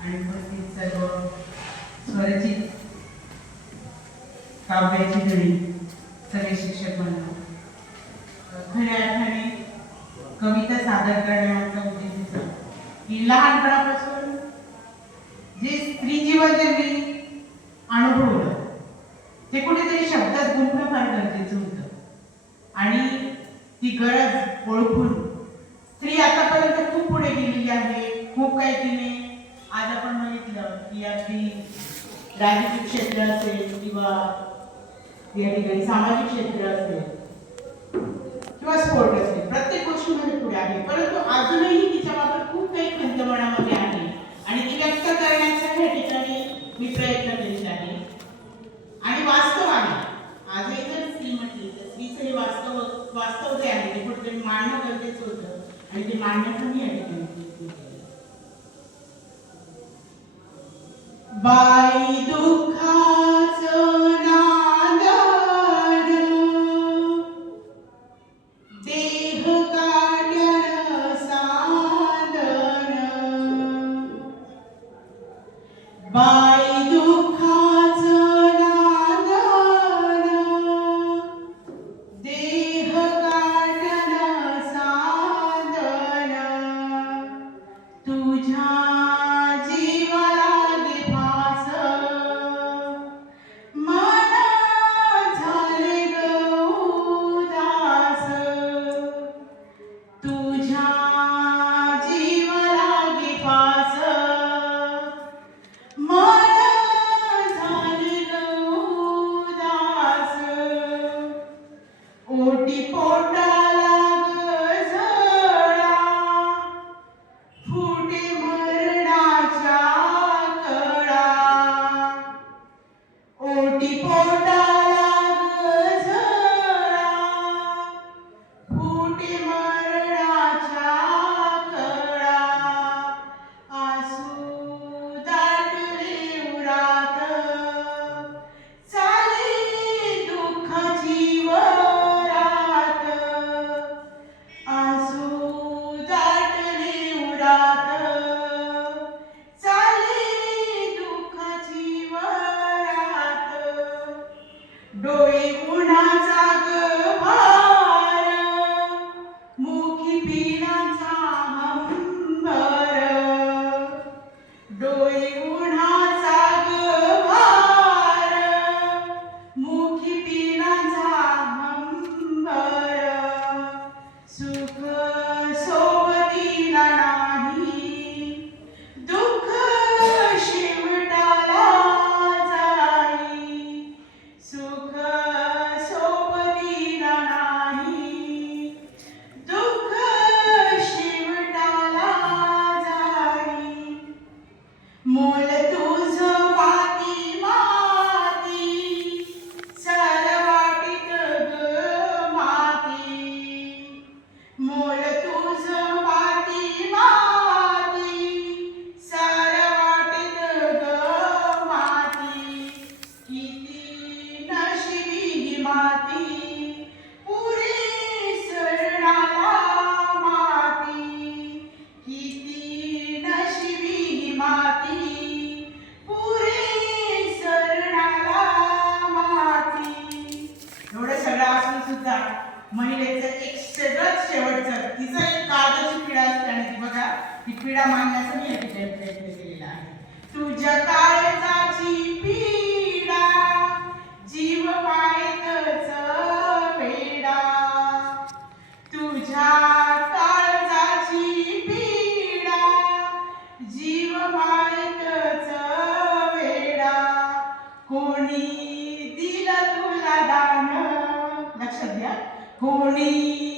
आणि उपस्थित सर्व स्वरचित काव्याची धडी सगळे शिक्षक म्हणून खऱ्या अर्थाने कविता सादर करण्याचा उद्देश की लहानपणापासून जे स्त्री जीवन जन्मली अनुभवलं ते कुठेतरी शब्दात गुंफणं फार गरजेचं होतं आणि ती गरज ओळखून स्त्री आतापर्यंत खूप पुढे गेलेली आहे खूप काही तिने आज आपण बघितलं की अगदी राजकीय क्षेत्र असेल किंवा या ठिकाणी सामाजिक क्षेत्र असेल किंवा स्पोर्ट असेल प्रत्येक गोष्टीमध्ये पुढे आहे. परंतु अजूनही तिच्या बाबत खूप काही खंत मनामध्ये आहे आणि ती व्यक्त करण्याचा या ठिकाणी मी प्रयत्न करीत आहे. आणि वास्तव आहे. आजही जर स्त्री म्हटली तर स्त्रीचं हे वास्तव वास्तव जे आहे ते कुठेतरी मांडणं गरजेचं होतं आणि ते मांडण्याचं मी या ठिकाणी प्रयत्न 印度。पीडा मांडण्याचा मी या प्रयत्न केलेला आहे. तुझ्या काळजाची पीडा जीव मायतच वेडा. तुझ्या काळजाची पीडा जीव मायतच वेडा. कोणी दिलं तुला दान? लक्षात घ्या. कोणी